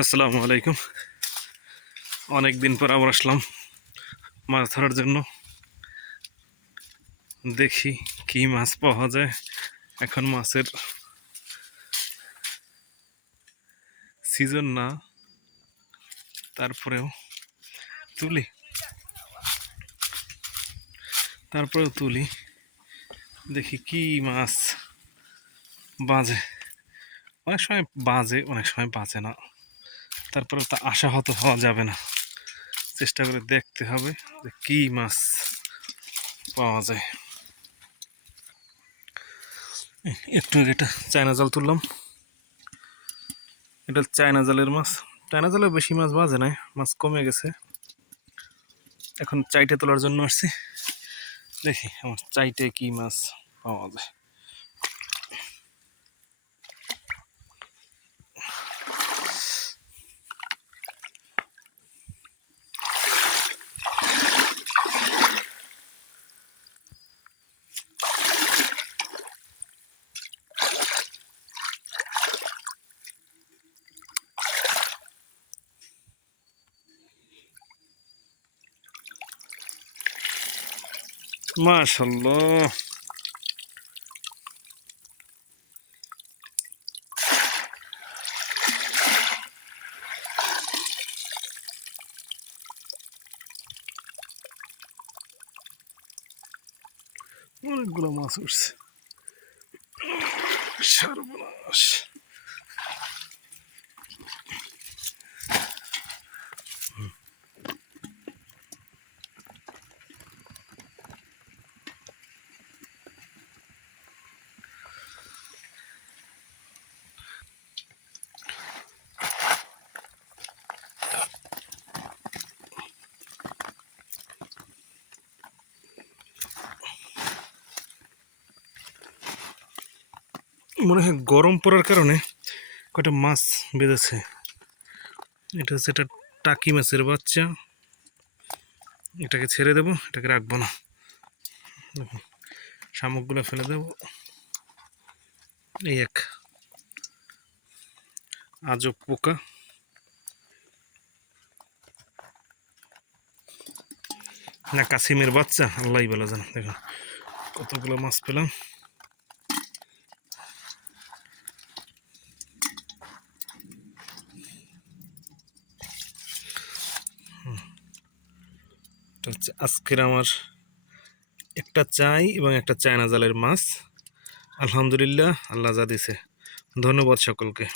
আসসালামু আলাইকুম। অনেক দিন পর আবার আসলাম মাছ ধরার জন্য। দেখি কি মাছ পাওয়া যায়। এখন মাছের সিজন না, তারপরেও তুলি দেখি কি মাছ বাজে। অনেক সময় বাজে, অনেক সময় বাজে না, তারপরেও তা আশাহত হওয়া যাবে না। চেষ্টা করে দেখতে হবে যে কি মাছ পাওয়া যায়। একটু এটা চায়না জাল তুললাম, এটা চায়না জালের মাছ। চায়না জালে বেশি মাছ বাজে নাই, মাছ কমে গেছে। এখন চাইটে তোলার জন্য আসছি, দেখি আমার চাইটে কি মাছ পাওয়া যায়। মাশাআল্লাহ, অনেকগুলো মাছ উঠছে। সর্বনাশ। মনে হয় গরম পড়ার কারণে কয়টা মাছ বেঁধেছে। এটা হচ্ছে একটা টাকি মাছের বাচ্চা। এটাকে ছেড়ে দেবো, এটাকে রাখবো না। দেখুন, শামুকগুলো ফেলে দেবো। এই এক আজব পোকা। না কাসিমের বাচ্চা, আল্লাহ বলা জানে। দেখুন কতগুলো মাছ পেলাম। এটা হচ্ছে আজকের আমার একটা চাই এবং একটা চায়না জালের মাছ। আলহামদুলিল্লাহ, আল্লাহ যা দিছে। ধন্যবাদ সকলকে।